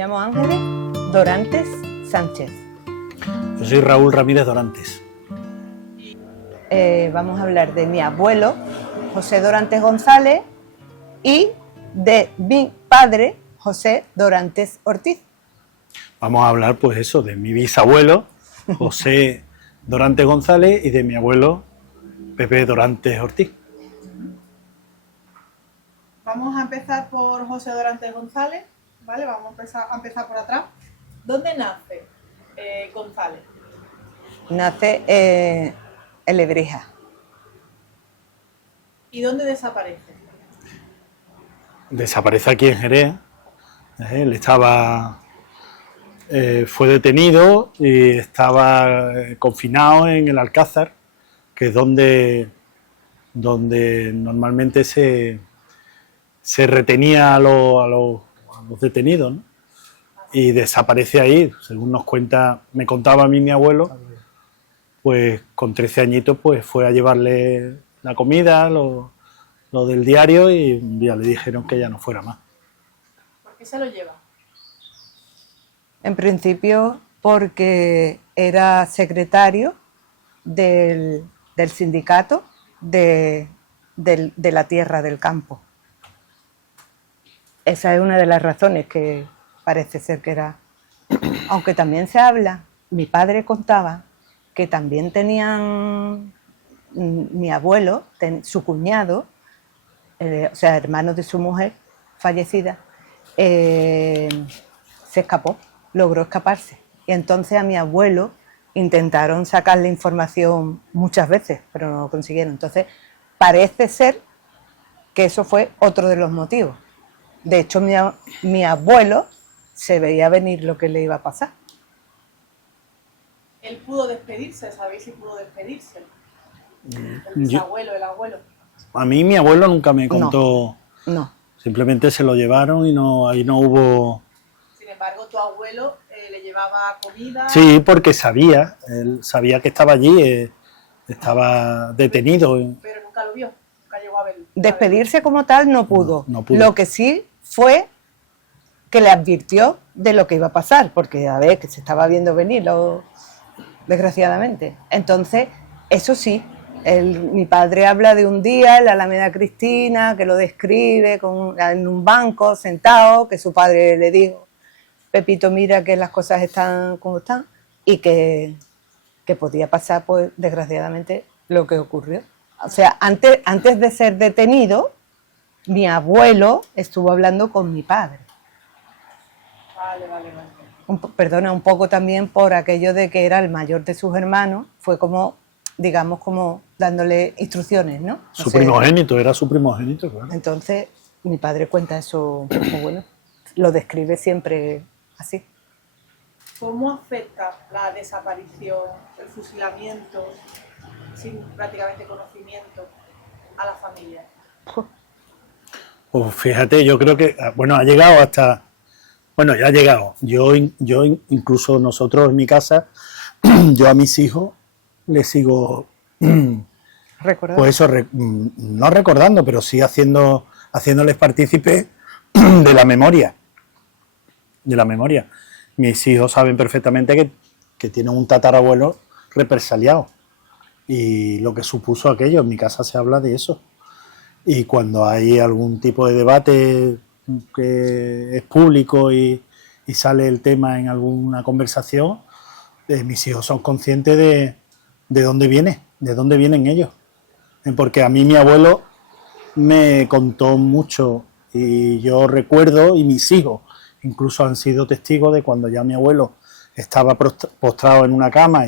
llamo Ángeles Dorantes Sánchez. Yo soy Raúl Ramírez Dorantes. Vamos a hablar de mi abuelo, José Dorantes González, y de mi padre, José Dorantes Ortiz. Vamos a hablar, pues eso, de mi bisabuelo, José Dorantes González, y de mi abuelo, Pepe Dorantes Ortiz. Vamos a empezar por José Dorantes González, ¿vale? Vamos a empezar por atrás. ¿Dónde nace González? Nace en Lebrija. ¿Y dónde desaparece? Desaparece aquí en Jerez. Él fue detenido y estaba confinado en el Alcázar, que es donde normalmente se retenía a los detenidos, ¿no? Y desaparece ahí, según me contaba a mí mi abuelo, pues con 13 añitos pues fue a llevarle la comida, lo del diario, y ya le dijeron que ya no fuera más. ¿Por qué se lo lleva? En principio porque era secretario del sindicato de la tierra del campo. Esa es una de las razones que parece ser que era. Aunque también se habla, mi padre contaba que también tenían mi abuelo, su cuñado, o sea, hermano de su mujer fallecida, se escapó, logró escaparse. Y entonces a mi abuelo intentaron sacarle información muchas veces, pero no lo consiguieron. Entonces parece ser que eso fue otro de los motivos. De hecho, mi abuelo se veía venir lo que le iba a pasar. ¿Él pudo despedirse? ¿Sabéis si pudo despedirse? El bisabuelo, el abuelo. A mí mi abuelo nunca me contó. No. Simplemente se lo llevaron y ahí no hubo. Sin embargo, tu abuelo le llevaba comida. Sí, porque él sabía que estaba allí, estaba detenido. Pero nunca lo vio, nunca llegó a verlo. Despedirse como tal no pudo. No pudo. Lo que sí fue que le advirtió de lo que iba a pasar, porque a ver, que se estaba viendo venir, desgraciadamente. Entonces, eso sí, mi padre habla de un día en la Alameda Cristina, que lo describe en un banco sentado, que su padre le dijo: Pepito, mira que las cosas están como están, y que podía pasar, pues, desgraciadamente, lo que ocurrió. O sea, antes de ser detenido, mi abuelo estuvo hablando con mi padre. Vale. Perdona, un poco también por aquello de que era el mayor de sus hermanos, fue como, digamos, como dándole instrucciones, ¿no? Su primogénito, era su primogénito, claro. Entonces, mi padre cuenta eso un poco, bueno, lo describe siempre así. ¿Cómo afecta la desaparición, el fusilamiento, sin prácticamente conocimiento, a la familia? Pues fíjate, yo creo que, bueno, ha llegado hasta. Bueno, ya ha llegado. Yo incluso nosotros en mi casa, yo a mis hijos les sigo, ¿Recordando? pues eso, no recordando, pero sí haciéndoles partícipes de la memoria. De la memoria. Mis hijos saben perfectamente que tienen un tatarabuelo represaliado. Y lo que supuso aquello, en mi casa se habla de eso. Y cuando hay algún tipo de debate que es público y sale el tema en alguna conversación, mis hijos son conscientes de dónde vienen ellos. Porque a mí mi abuelo me contó mucho, y yo recuerdo, y mis hijos incluso han sido testigos de cuando ya mi abuelo estaba postrado en una cama,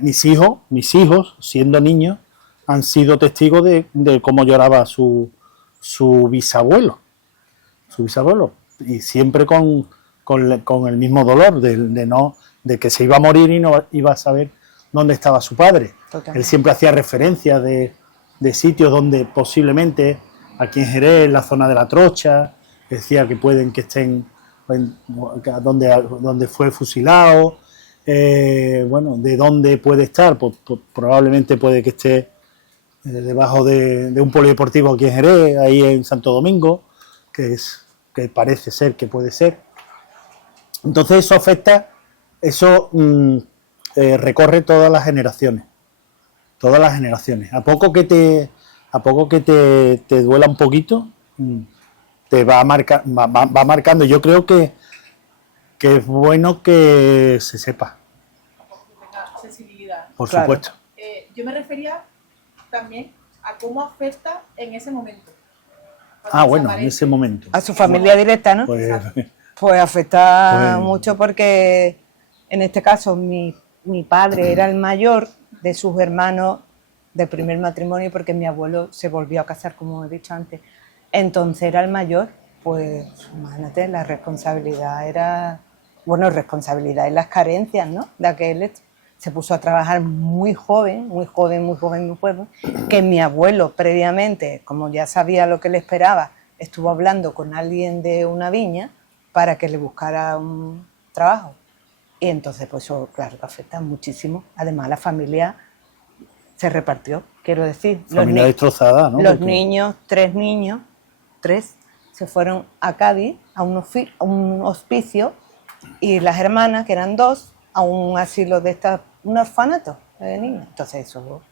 mis hijos, siendo niños, han sido testigos de cómo lloraba su bisabuelo. Y siempre con el mismo dolor de que se iba a morir y no iba a saber dónde estaba su padre. Totalmente. Él siempre hacía referencia de sitios donde posiblemente, aquí en Jerez, en la zona de la Trocha, decía que pueden que estén donde fue fusilado, bueno, de dónde puede estar, pues probablemente puede que esté debajo de un polideportivo aquí en Jerez, ahí en Santo Domingo, que es que parece ser que puede ser. Entonces eso afecta, eso recorre todas las generaciones. Todas las generaciones. A poco que te duela un poquito, te va marcando. Yo creo que es bueno que se sepa. Que tenga sensibilidad. Por Claro. supuesto. Yo me refería también a cómo afecta en ese momento. Bueno, en ese momento. A su familia directa, ¿no? Pues, Pues afecta Pues- mucho porque en este caso mi padre era el mayor de sus hermanos del primer matrimonio porque mi abuelo se volvió a casar, como he dicho antes. Entonces era el mayor, pues imagínate, la responsabilidad era, bueno, responsabilidad y las carencias, ¿no? De aquel se puso a trabajar muy joven, que mi abuelo previamente, como ya sabía lo que le esperaba, estuvo hablando con alguien de una viña para que le buscara un trabajo. Y entonces, pues eso, claro, que afecta muchísimo. Además, la familia se repartió, quiero decir. familia destrozada, ¿no? Los Porque- niños, tres, se fueron a Cádiz a un hospicio y las hermanas, que eran dos, a un asilo un orfanato de niños. Entonces eso,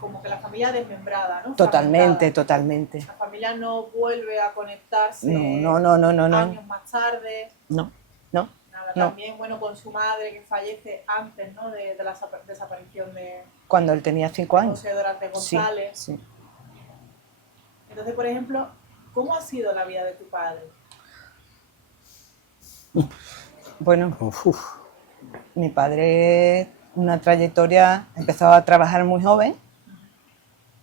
Como que la familia desmembrada, ¿no? totalmente, Fragmentada. totalmente. La familia no vuelve a conectarse No. años más tarde. No. Nada, No. también, bueno, con su madre que fallece antes, ¿no? De la desaparición de Cuando él tenía 5 años. José Dorante Sí, González. sí. Entonces, por ejemplo, ¿cómo ha sido la vida de tu padre? Bueno, Uf. mi padre, una trayectoria, empezó a trabajar muy joven,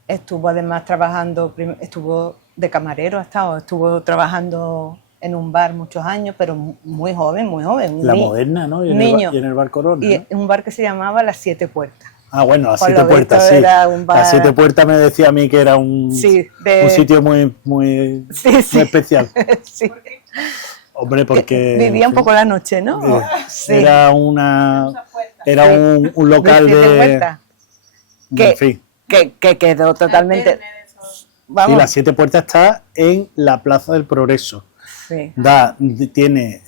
estuvo además trabajando, estuvo de camarero, estuvo trabajando en un bar muchos años, pero muy joven, un La ni- moderna, ¿no? Y un en, niño. y en el bar Corona, Y ¿no? un bar que se llamaba Las Siete Puertas. Bueno, las por lo 7 puertas, visto sí. era un bar- Las 7 puertas me decía a mí que era un Sí, sitio muy Sí, sí. especial. Sí. Hombre, porque... Vivía un en fin, poco la noche, ¿no? Sí. Era Muchas puertas. era un local Siete de... Puertas, que- En fin. que quedó totalmente... Alterne de esos. Sí, Vamos, las 7 puertas está en la Plaza del Progreso. sí. Tiene,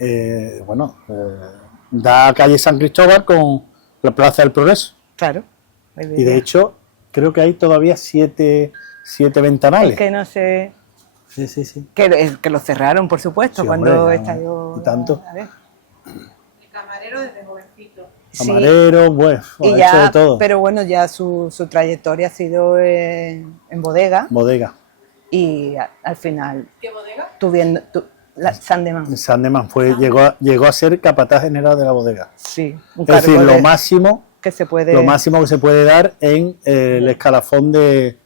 da calle San Cristóbal con la Plaza del Progreso. Claro. Y de hecho, creo que hay todavía 7 ventanales. Es que no sé... Sí. Que lo cerraron, por supuesto, Sí, cuando hombre, estalló... y tanto. a ver. El camarero desde jovencito. Sí, Camarero, bueno, y ha hecho ya, de todo. pero bueno, ya su trayectoria ha sido en bodega Bodega. y al final ¿Qué bodega? Sandeman. Sandeman llegó a ser capataz general de la bodega. Sí, un Es decir, cargo lo máximo que se puede... que se puede dar en el escalafón de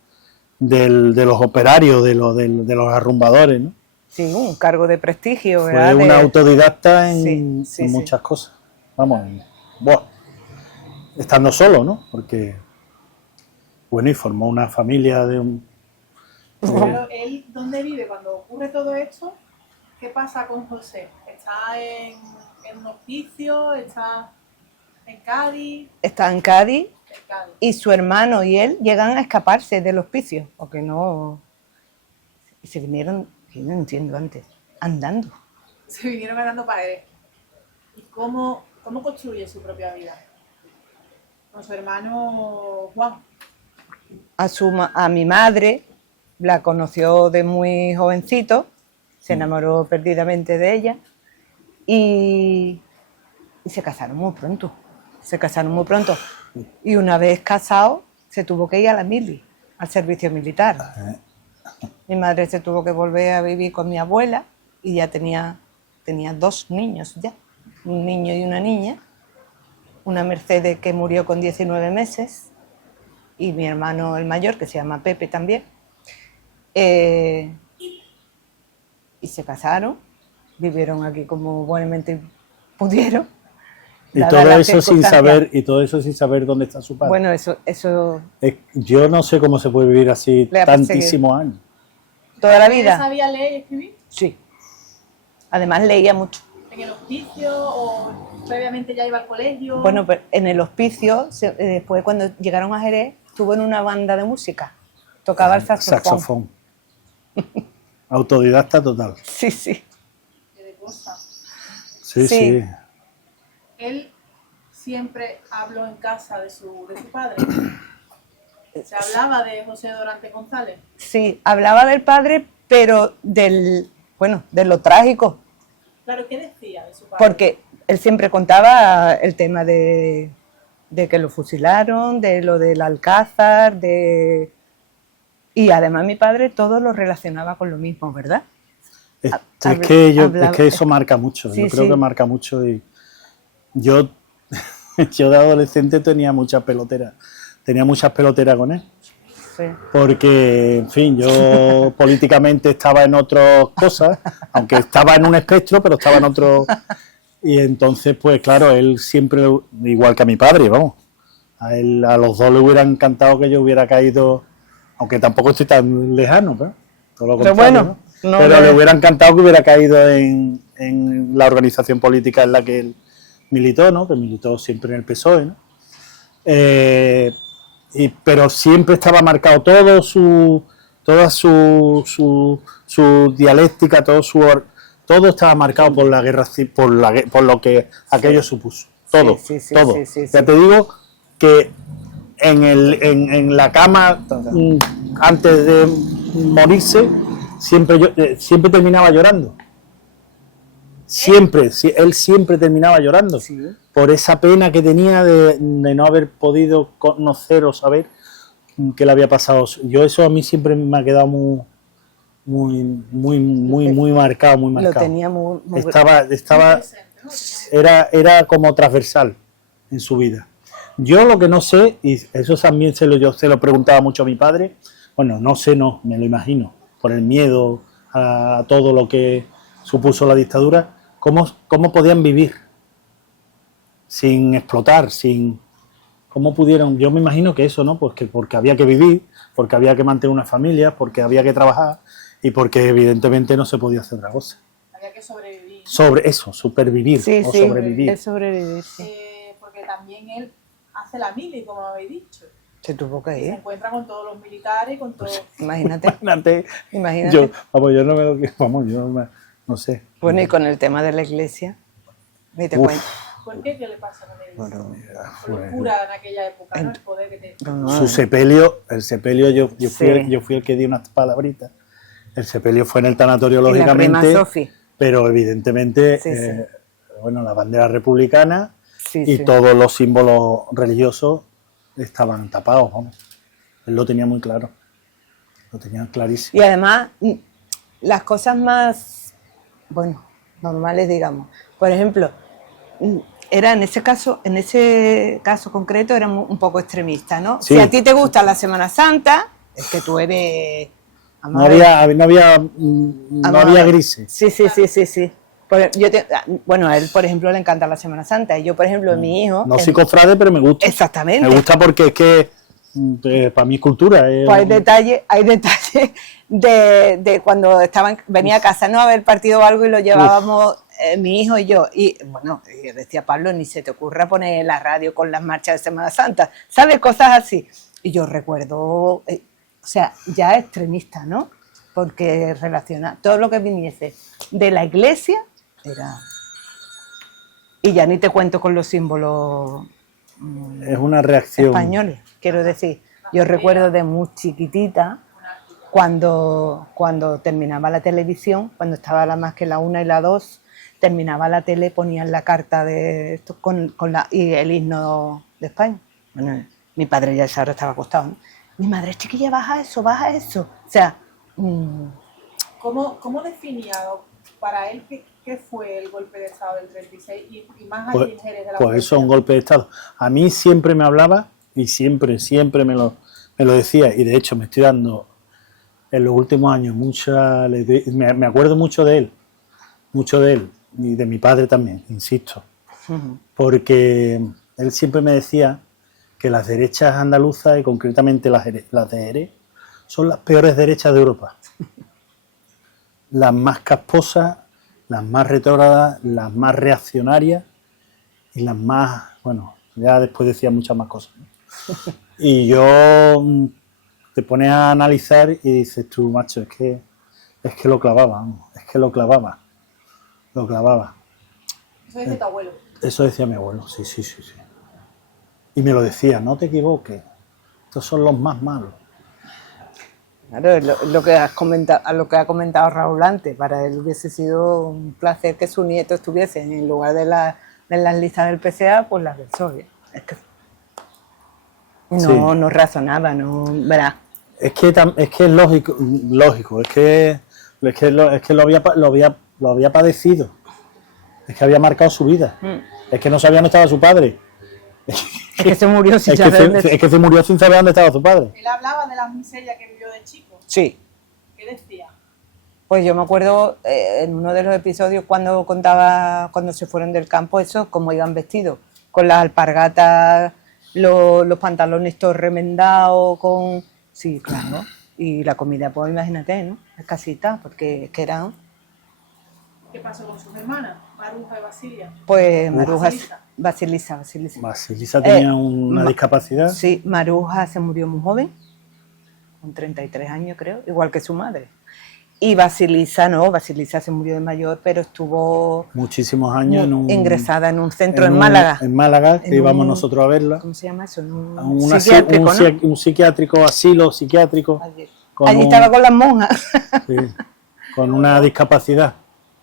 los operarios, de los arrumbadores, ¿no? Sí, un cargo de prestigio, Fue ¿verdad? un autodidacta en, Sí, sí, en sí. muchas cosas. Vamos, estando solo, ¿no? Porque, bueno, y formó una familia de un... Pero él, ¿dónde vive cuando ocurre todo esto? ¿Qué pasa con José? ¿Está en un hospicio? ¿Está en Cádiz? Está en Cádiz En Cádiz. y su hermano y él llegan a escaparse del hospicio, porque no... Y se vinieron, yo no entiendo antes, andando. Se vinieron ganando para él. ¿Y cómo construye su propia vida? Con su hermano Juan. A mi madre la conoció de muy jovencito, se enamoró perdidamente de ella y se casaron muy pronto. Y una vez casado se tuvo que ir a la mili, al servicio militar. Mi madre se tuvo que volver a vivir con mi abuela y ya tenía 2 niños ya, un niño y una niña, una Mercedes que murió con 19 meses y mi hermano el mayor, que se llama Pepe también, y se casaron, vivieron aquí como buenamente pudieron. Y dadas todo las eso sin circunstancias. saber dónde está su padre. Bueno, eso Yo no sé cómo se puede vivir así Le ha tantísimos años. toda la ¿Él vida. sabía leer y escribir? Sí. Además leía mucho. ¿En el hospicio o previamente ya iba al colegio? Bueno, pues en el hospicio, después cuando llegaron a Jerez, estuvo en una banda de música. Tocaba el saxofón. Autodidacta total. Sí, sí. Que de cosas. Sí, Sí. sí. Él siempre habló en casa de su padre. Se hablaba de José Dorante González. Sí, hablaba del padre, pero de lo trágico, Claro, ¿qué decía de su padre? porque él siempre contaba el tema de que lo fusilaron, de lo del Alcázar, y además mi padre todo lo relacionaba con lo mismo, ¿verdad? Es Hablaba- que eso marca mucho, Sí, yo creo sí. que marca mucho y yo, yo de adolescente tenía muchas peloteras con él, Sí. porque, en fin, yo políticamente estaba en otras cosas, aunque estaba en un espectro, pero estaba en otro, y entonces, pues claro, él siempre, igual que a mi padre, vamos, a los dos le hubiera encantado que yo hubiera caído, aunque tampoco estoy tan lejano, pero todo lo Pero contrario, bueno, ¿no? no Pero le- le hubiera encantado que hubiera caído en la organización política en la que él militó, ¿no? Que militó siempre en el PSOE, ¿no? Pero siempre estaba marcado toda su dialéctica, todo estaba marcado por la guerra, por lo que aquello supuso. Todo, Sí, todo. sí. Ya te digo que en la cama, antes de morirse, siempre terminaba llorando. Siempre, él siempre terminaba llorando Sí. por esa pena que tenía de no haber podido conocer o saber qué le había pasado. Yo eso a mí siempre me ha quedado muy marcado, muy Lo marcado. tenía muy Estaba Presente, ¿no? era como transversal en su vida. Yo lo que no sé, y eso también yo se lo preguntaba mucho a mi padre, bueno, no sé, no, me lo imagino, por el miedo a todo lo que supuso la dictadura, cómo podían vivir sin explotar, cómo pudieron, yo me imagino que eso, ¿no? Pues que porque había que vivir, porque había que mantener una familia, porque había que trabajar y porque evidentemente no se podía hacer otra cosa. Había que sobrevivir. Sobre eso, supervivir Sí, o sí, sobrevivir. es sobrevivir, sí. Porque también él hace la mili, como habéis dicho. Se tuvo que Se ir, encuentra con todos los militares, con todos. imagínate, Imagínate, imagínate. yo no me lo vamos, no sé. Bueno, y con el tema de la iglesia, ni te Uf. cuento. ¿Por qué? ¿Qué le pasa con él? Bueno, Con los curas en aquella época, ¿no? El poder que tenía. Su sepelio, el sepelio, yo Sí. fui el que di unas palabritas. El sepelio fue en el tanatorio, Y la prima lógicamente, Sofi. pero evidentemente, Sí, sí. bueno, la bandera republicana Sí, y sí. todos los símbolos religiosos estaban tapados, vamos. Él lo tenía muy claro, lo tenía clarísimo. Y además, las cosas más, bueno, normales, digamos. Por ejemplo, era en ese caso concreto, era un poco extremista, ¿no? Sí. Si a ti te gusta la Semana Santa, es que tú eres... vamos No a ver, había grises. Sí. Bueno, a él, por ejemplo, le encanta la Semana Santa. Y yo, por ejemplo, mi hijo... No soy cofrade, pero me gusta. Exactamente. Me gusta porque es que para mí es cultura. Pues hay detalles de cuando venía a casa, ¿no? A ver el partido o algo y lo llevábamos mi hijo y yo. Y bueno, y decía Pablo, ni se te ocurra poner la radio con las marchas de Semana Santa, ¿sabes? Cosas así. Y yo recuerdo, o sea, ya extremista, ¿no? Porque relaciona todo lo que viniese de la iglesia era... Y ya ni te cuento con los símbolos Es una reacción. españoles, quiero decir. Yo recuerdo de muy chiquitita, cuando terminaba la televisión, cuando estaba más que la 1 y la 2, terminaba la tele, ponían la carta de esto y el himno de España. Bueno, mi padre ya ahora estaba acostado, ¿no? Mi madre, chiquilla, baja eso. O sea... ¿Cómo definía para él qué fue el golpe de Estado del 36 y más allí en Jerez de la Pues eso es un golpe de Estado. A mí siempre me hablaba y siempre me lo decía, y de hecho me estoy dando en los últimos años me acuerdo mucho de él y de mi padre también, insisto, porque él siempre me decía que las derechas andaluzas y concretamente las de Jerez son las peores derechas de Europa, las más casposas, las más retrógradas, las más reaccionarias y las más, bueno, ya después decía muchas más cosas, ¿no? Y yo te pones a analizar y dices tú, macho, es que es que lo clavaba, vamos, es que lo clavaba. Lo clavaba. Eso dice tu abuelo. Eso decía mi abuelo, sí, sí, sí, sí. Y me lo decía, no te equivoques, estos son los más malos. Claro, lo que has comentado, a lo que ha comentado Raúl antes, para él hubiese sido un placer que su nieto estuviese en lugar de las listas del PSA, pues las del PSOE. Es que no, Sí. no razonaba, no, verás. Es que es lógico, es que lo había padecido, es que había marcado su vida, es que no sabía dónde estaba su padre, Es que se murió sin es saber dónde- que se murió sin saber dónde estaba su padre. Él hablaba de las miserias que vivió de chico. Sí. ¿Qué decía? Pues yo me acuerdo en uno de los episodios cuando contaba cuando se fueron del campo, eso, cómo iban vestidos, con las alpargatas, los pantalones todos remendados, con... Sí, claro. Y la comida, pues imagínate, ¿no? Escasita, porque es que eran... ¿Qué pasó con sus hermanas? Maruja y Basilia. Pues Maruja... Basilisa. Basilisa. Basilisa tenía una discapacidad. Sí, Maruja se murió muy joven, con 33 años creo, igual que su madre. Y Basilisa no, Basilisa se murió de mayor, pero estuvo Muchísimos años ingresada en un centro en Málaga. En Málaga, que En íbamos un- nosotros a verla. ¿Cómo se llama eso? En un A un psiquiátrico, ¿no? un psiquiátrico, asilo psiquiátrico. Allí, con allí un- estaba con las monjas. Sí, con una discapacidad.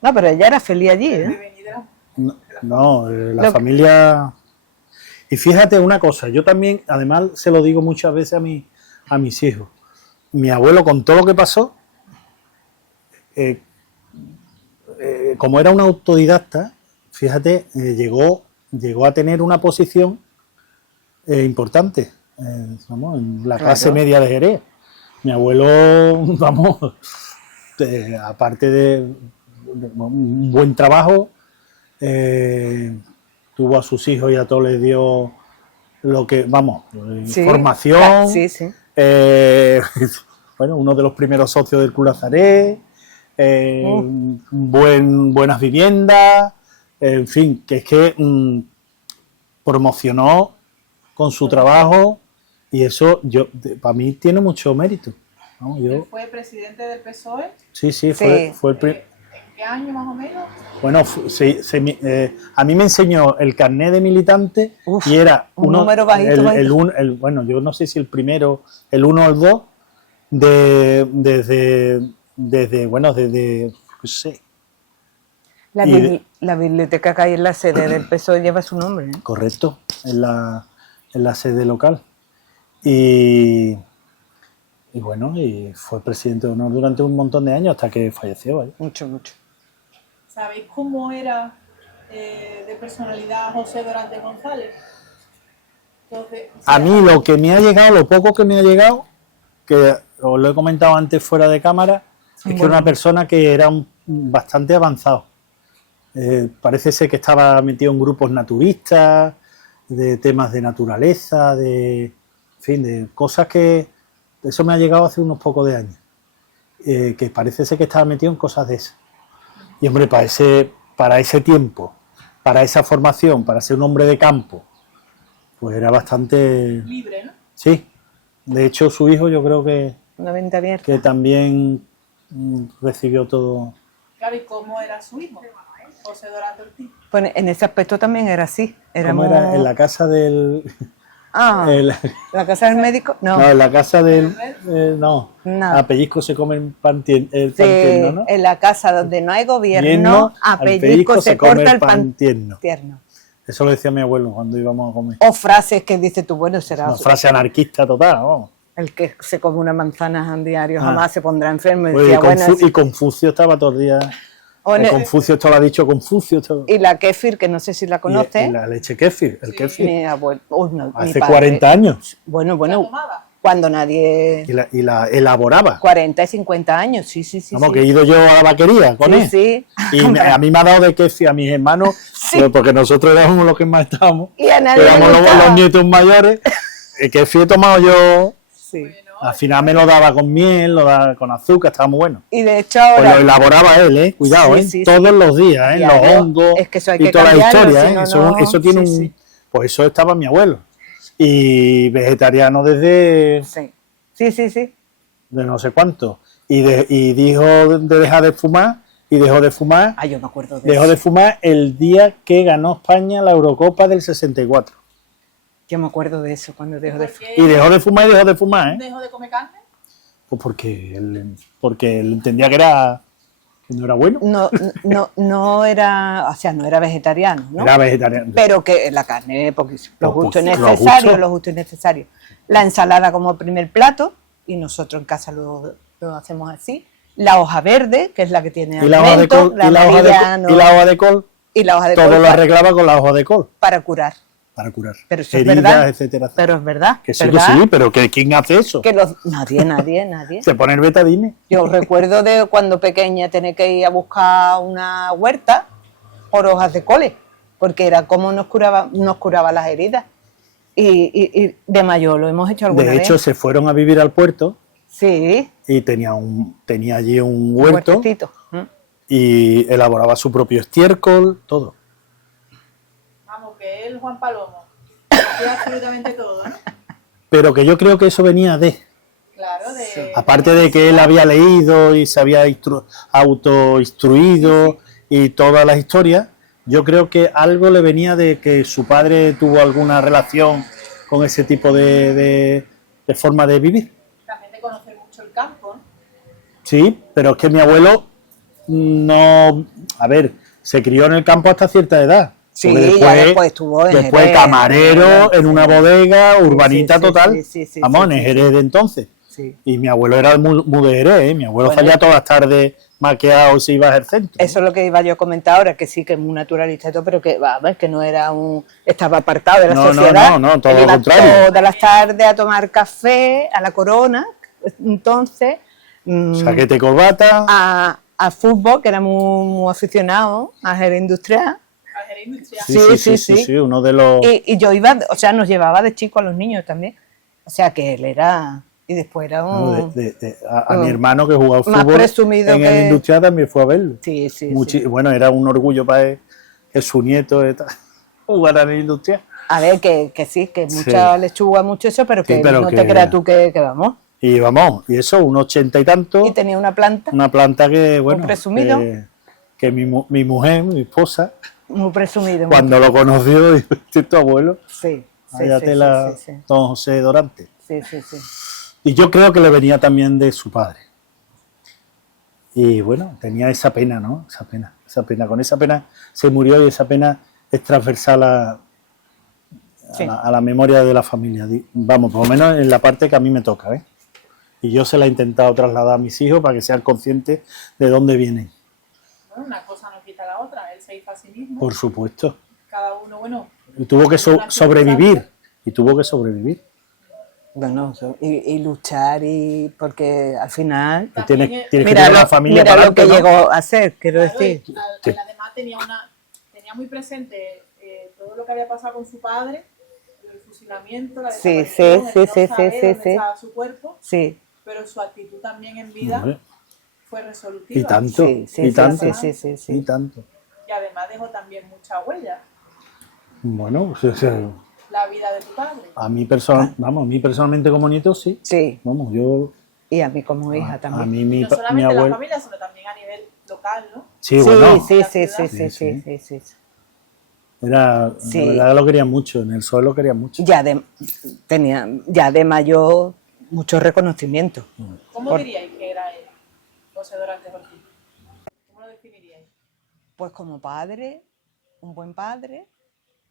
No, pero ella era feliz allí, De ¿eh? venir de la- No, la Lo- familia... Y fíjate una cosa, yo también, además se lo digo muchas veces a mis hijos. Mi abuelo, con todo lo que pasó, como era un autodidacta, fíjate, llegó a tener una posición importante, vamos, en la Claro. clase media de Jerez. Mi abuelo, vamos, aparte de un buen trabajo, tuvo a sus hijos y a todos les dio lo que, vamos, Sí, formación. sí, sí. Bueno, uno de los primeros socios del Club Lazaret, buenas viviendas, en fin, que es que promocionó con su trabajo y eso para mí tiene mucho mérito, ¿no? Él fue presidente del PSOE. Sí, Sí. fue el ¿En qué año más o menos? bueno, a mí me enseñó el carnet de militante. Uf, Y era un número bajito, bajito. Bueno, yo no sé si el primero, el 1 o el 2, desde no sé, La, Y- la biblioteca que hay en la sede del PSOE lleva su nombre, ¿eh? correcto, en la sede local. Y bueno, y fue presidente de honor durante un montón de años hasta que falleció. ¿Vale? Mucho, mucho. ¿Sabéis cómo era de personalidad José Dorantes González? Entonces, A mí lo que me ha llegado, lo poco que me ha llegado, que os lo he comentado antes fuera de cámara, es que era una persona que era bastante avanzado. Parece ser que estaba metido en grupos naturistas, de temas de naturaleza, en fin, de cosas que... Eso me ha llegado hace unos pocos de años. Que parece ser que estaba metido en cosas de esas. Y hombre, para ese tiempo, para esa formación, para ser un hombre de campo, pues era bastante... libre, ¿no? Sí. De hecho, su hijo yo creo Una venta abierta. que también recibió todo. Claro, ¿y cómo era su hijo? José Dorantes Ortiz. Pues en ese aspecto también era así. ¿Cómo Éramos... era? En la casa del... Ah, ¿la casa del médico? No. No, en la casa del... no. No. A pellizco se come el pan Sí, tierno, ¿no? en la casa donde no hay gobierno, Tierno, a al pellizco se corta el pan tierno. tierno. Eso lo decía mi abuelo cuando íbamos a comer. O frases que dices tú, bueno, será Una frase anarquista total, vamos. el que se come una manzana a diario Ah. jamás se pondrá enfermo. Y Pues, decía, bueno, y Confucio estaba todo el día... o en el- Confucio, esto lo ha dicho Confucio. y la kéfir, que no sé si la Y conoces. la leche kéfir, el kéfir. Mi abuelo, mi Hace padre. 40 años. Bueno, ¿La bueno, tomaba? cuando nadie... Y la elaboraba. 40 y 50 años, sí, sí, sí. Vamos, sí. que he ido yo a la vaquería con Sí, él. sí. Y a mí me ha dado de kéfir, a mis hermanos, pues, porque nosotros éramos los que más estábamos. Y a nadie le Éramos gustaba. los nietos mayores. El kéfir he tomado yo. Sí. Al final me lo daba con miel, lo daba con azúcar, estaba muy bueno. Y de hecho Pues ahora... lo elaboraba él, cuidado, Sí, sí, todos los días, Diario. los hongos Es que eso hay y que toda la cambiarlo, historia, si no, eso, no. eso tiene Sí, un... sí. Pues eso estaba mi abuelo. Y vegetariano desde Sí, sí, sí, sí. de no sé cuánto. y dijo de dejar de fumar, y dejó de fumar, Ah, yo me acuerdo de dejó eso. de fumar el día que ganó España la Eurocopa del 64. Yo me acuerdo de eso, cuando dejó de ¿Por fumar. qué Y dejó de fumar, ¿eh? dejó de comer carne? Pues porque él entendía que no era bueno. No era, o sea, no era vegetariano, ¿no? Era vegetariano. Pero que la carne, porque lo justo y Lo necesario, justo. lo justo y necesario. La ensalada como primer plato, y nosotros en casa lo hacemos así. La hoja verde, que es la que tiene Y la hoja de alimento, col, y la hoja de col, y la hoja de todo col lo arreglaba con la hoja de col para curar. para curar Pero eso es heridas, verdad. etcétera. Pero es verdad. Que sí, ¿verdad? que sí, pero ¿quién hace eso? Que nadie. Se pone el betadine. Yo recuerdo de cuando pequeña tener que ir a buscar una huerta por hojas de cole, porque era como nos curaba las heridas. Y de mayor lo hemos hecho alguna De hecho, vez. se fueron a vivir al puerto Sí, y tenía allí un un huerto huertecito. y elaboraba su propio estiércol, todo. Vamos, que él, Juan Palomo, hacía absolutamente todo, ¿no? Pero que yo creo que eso venía Claro, de... aparte de que él había leído y se había autoinstruido y todas las historias, yo creo que algo le venía de que su padre tuvo alguna relación con ese tipo de forma de vivir. También de conocer mucho el campo, ¿no? Sí, pero es que mi abuelo no... A ver, se crió en el campo hasta cierta edad. Sí, Porque ya después estuvo en después Jerez, camarero en una bodega urbanita sí, total. sí, Vamos, sí, en Jerez de entonces. Sí. Y mi abuelo era muy de Jerez, ¿eh? Mi abuelo Bueno, salía todas las tardes maqueado y se iba al centro. Eso es lo que iba yo a comentar ahora, que sí, que es muy naturalista y todo, pero que, vamos, que no era estaba apartado de la sociedad. No, todo Él lo iba contrario. todas las tardes a tomar café a la Corona, entonces, Chaqueta y corbata. a fútbol, que era muy aficionado, a Jerez Industrial. Al Jerez Industrial. Sí. Uno de los... Y yo iba, o sea, nos llevaba de chico a los niños también. O sea, que él era... Y después era un... a mi hermano que jugaba más fútbol presumido en que- el Industrial también fue a verlo. Sí. Bueno, era un orgullo para él que su nieto jugara en el Industrial. A ver, que sí, que mucha lechuga, mucho eso, pero Sí, que pero no que- te creas tú que vamos. Y vamos, y eso, un 80 y tanto, Y tenía una planta una planta que, bueno, presumido. que mi mujer, mi esposa, muy presumida. cuando lo conoció, dijo, "Este es tu abuelo, Sí, váyate la sí. don José Dorante". Sí. Y yo creo que le venía también de su padre. Y bueno, tenía esa pena, ¿no? Esa pena. Con esa pena se murió y esa pena es transversal Sí. a la memoria de la familia. Vamos, por lo menos en la parte que a mí me toca, ¿eh? Y yo se la he intentado trasladar a mis hijos para que sean conscientes de dónde vienen. Bueno, una cosa no quita la otra. Él se hizo a sí mismo. Por supuesto. Cada uno, bueno... Y tuvo que una sobrevivir. Y tuvo que sobrevivir. Bueno, y luchar, y porque al final... También Tienes es- que Mira, llevar a la familia mira para lo que adelante, ¿no? llegó a hacer, quiero Claro, decir. y Sí. además tenía muy presente todo lo que había pasado con su padre, el fusilamiento, la Sí, desaparición, sí, el sí, no saber sí, dónde sí. estaba su cuerpo, Sí, pero su actitud también en vida Hombre, fue resolutiva. y tanto, Sí, y tanto, sí. y tanto. Y además dejó también mucha huella, Bueno, o sea, la vida de tu padre. a mí personalmente como nieto, sí. sí. Vamos, yo... Y a mí como hija A también. mí mi No solamente la abuelo... familia, sino también a nivel local, ¿no? Sí, bueno, sí. Sí. Era, Sí. la verdad lo quería mucho, en el sol lo quería mucho. Tenía ya de mayor mucho reconocimiento. ¿Cómo diríais que era él, José Dorante Ortiz? ¿Cómo lo definiríais? Pues como padre, un buen padre,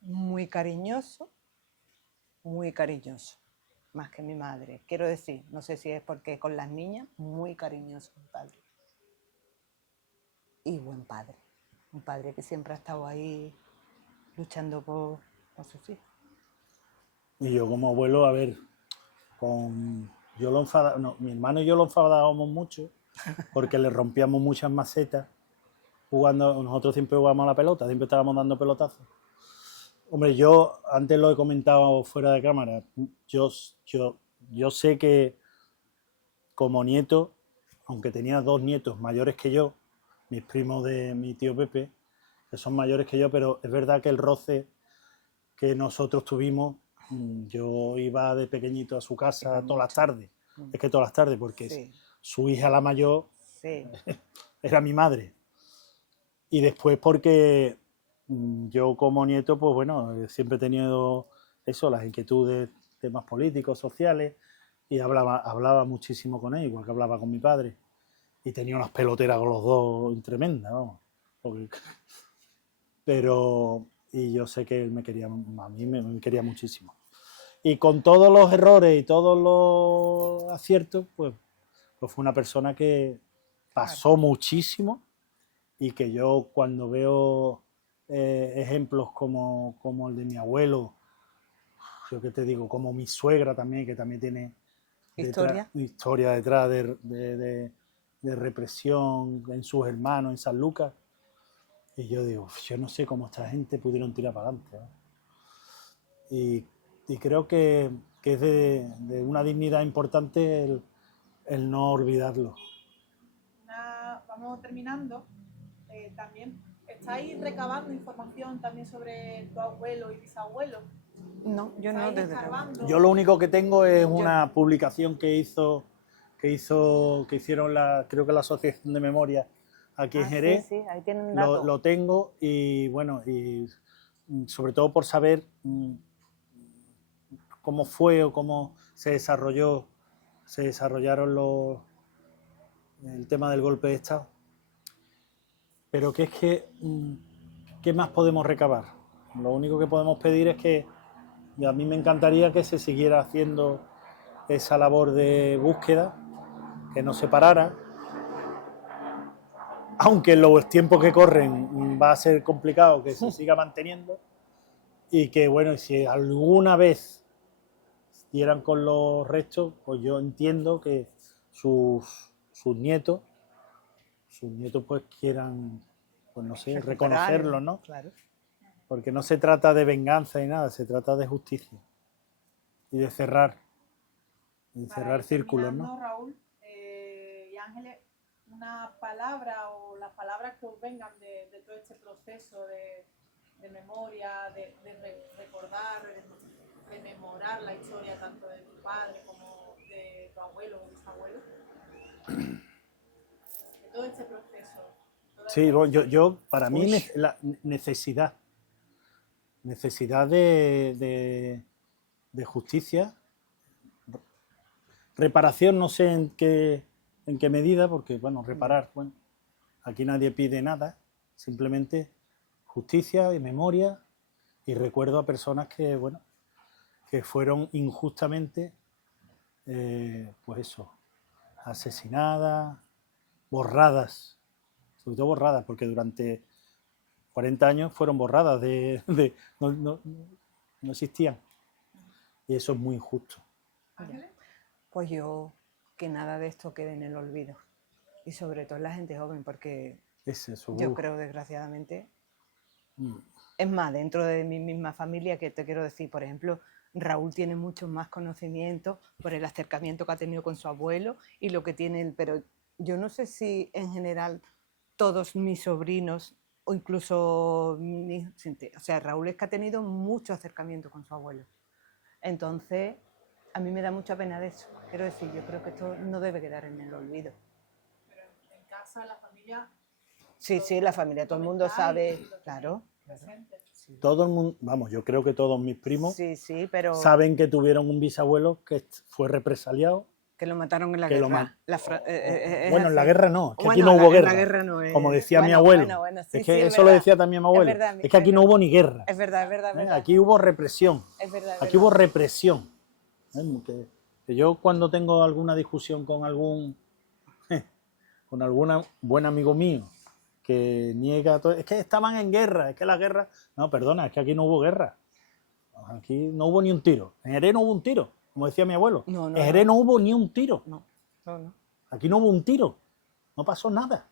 muy cariñoso, más que mi madre. Quiero decir, no sé si es porque con las niñas, muy cariñoso mi padre. Y buen padre, un padre que siempre ha estado ahí luchando por sus hijos. Y yo como abuelo, a ver, mi hermano y yo lo enfadábamos mucho porque le rompíamos muchas macetas jugando. Nosotros siempre jugábamos a la pelota, siempre estábamos dando pelotazos. Hombre, yo antes lo he comentado fuera de cámara, yo sé que como nieto, aunque tenía 2 nietos mayores que yo, mis primos de mi tío Pepe, que son mayores que yo, pero es verdad que el roce que nosotros tuvimos, yo iba de pequeñito a su casa todas las tardes, porque Sí. su hija la mayor Sí, era mi madre. Y después porque yo como nieto, pues bueno, siempre he tenido eso, las inquietudes, temas políticos, sociales, y hablaba muchísimo con él, igual que hablaba con mi padre. Y tenía unas peloteras con los dos tremendas, vamos. Pero, y yo sé que él me quería, a mí me quería muchísimo. Y con todos los errores y todos los aciertos, pues fue una persona que pasó muchísimo y que yo cuando veo ejemplos como el de mi abuelo, yo que te digo, como mi suegra también, que también tiene historia detrás de represión en sus hermanos, en San Lucas, y yo digo, yo no sé cómo esta gente pudieron tirar para adelante, ¿no? Y creo que es de una dignidad importante el no olvidarlo. Vamos terminando. También estáis recabando información también sobre tu abuelo y bisabuelo. no, yo no, ¿Estáis desde luego. escarbando? Yo lo único que tengo es una publicación que hicieron creo que la Asociación de Memoria aquí en Jerez. Sí, ahí tienen datos. Lo tengo y bueno, y sobre todo por saber cómo fue o cómo se desarrollaron el tema del golpe de Estado. Pero que es que, ¿qué más podemos recabar? Lo único que podemos pedir es que, y a mí me encantaría que se siguiera haciendo esa labor de búsqueda, que no se parara, aunque en los tiempos que corren va a ser complicado que se siga manteniendo, y que bueno, si alguna vez dieran con los restos, pues yo entiendo que sus nietos pues quieran, pues no sé, reconocerlo, ¿no? Claro. Porque no se trata de venganza ni nada, se trata de justicia y de cerrar círculos, ¿no? Raúl y Ángeles, una palabra o las palabras que os vengan de todo este proceso de memoria, de recordar, de rememorar la historia tanto de tu padre como de tu abuelo o bisabuelo, de todo este proceso. Sí, yo para mí la necesidad de justicia, reparación no sé en qué medida, porque bueno, reparar, bueno, aquí nadie pide nada, simplemente justicia y memoria y recuerdo a personas que bueno, que fueron injustamente pues eso, asesinadas, borradas, sobre todo borradas, porque durante 40 años fueron borradas, no existían. Y eso es muy injusto. ¿Ángeles? Pues yo, que nada de esto quede en el olvido. Y sobre todo en la gente joven, porque Es eso. yo creo, desgraciadamente, es más, dentro de mi misma familia, que te quiero decir, por ejemplo, Raúl tiene mucho más conocimiento por el acercamiento que ha tenido con su abuelo y lo que tiene él, pero yo no sé si en general todos mis sobrinos o incluso o sea, Raúl es que ha tenido mucho acercamiento con su abuelo. Entonces, a mí me da mucha pena de eso. Quiero decir, yo creo que esto no debe quedar en el olvido. Pero en casa, la familia... Sí, la familia, todo el mundo sabe, claro. Todo el mundo, vamos, yo creo que todos mis primos Sí, pero saben que tuvieron un bisabuelo que fue represaliado. que lo mataron en la guerra. Bueno, en la guerra no, es que aquí bueno, no hubo guerra. En la guerra no es. Como decía mi abuelo. Bueno, sí, es que sí, eso lo decía también mi abuelo. verdad, es que aquí no hubo ni guerra. Es verdad. Aquí hubo represión. Es verdad. Aquí hubo represión. Que yo cuando tengo alguna discusión con algún buen amigo mío que niega todo, es que estaban en guerra, es que la guerra... No, perdona, es que aquí no hubo guerra. Aquí no hubo ni un tiro. En Jerez no hubo un tiro, como decía mi abuelo. En Jerez no hubo ni un tiro. No. Aquí no hubo un tiro. No pasó nada.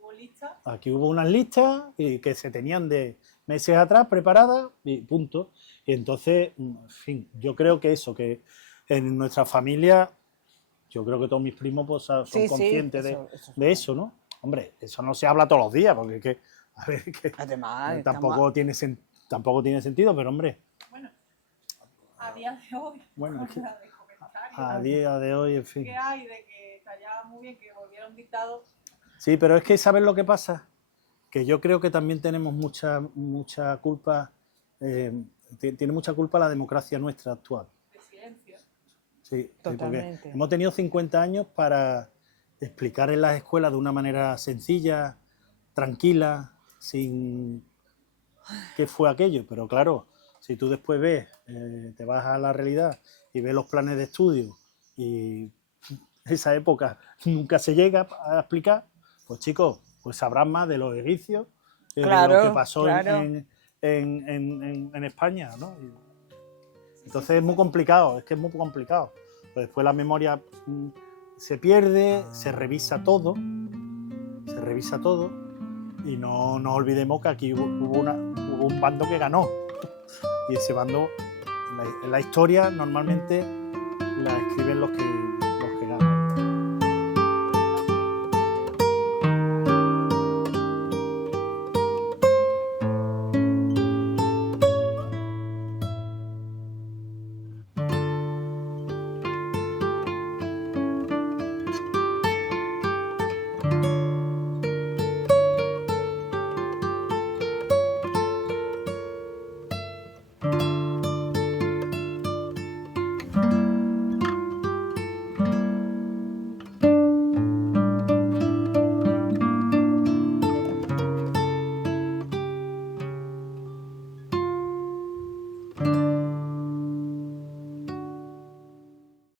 ¿Hubo listas? Aquí hubo unas listas que se tenían de meses atrás preparadas y punto. Y entonces, en fin, yo creo que eso, que en nuestra familia, yo creo que todos mis primos pues, son conscientes de eso, ¿no? Hombre, eso no se habla todos los días, porque es que, a ver, que además, tampoco tiene sentido, pero hombre. Bueno, a día de hoy, bueno, es que, de comentarios, a día de hoy, en fin. ¿qué hay de que estaría muy bien que volviera un dictado. Sí, pero es que ¿sabes lo que pasa? Que yo creo que también tenemos mucha culpa, tiene mucha culpa la democracia nuestra actual. De silencio. Sí, porque Totalmente. hemos tenido 50 años para explicar en las escuelas de una manera sencilla, tranquila, sin qué fue aquello. Pero claro, si tú después ves, te vas a la realidad y ves los planes de estudio y esa época nunca se llega a explicar, pues chicos, pues sabrán más de los egipcios que de lo que Claro, pasó claro. en España, ¿no? Entonces es muy complicado, es que es muy complicado. Pues después la memoria se pierde, se revisa todo y no nos olvidemos que aquí hubo un bando que ganó y ese bando en la historia normalmente la escriben los que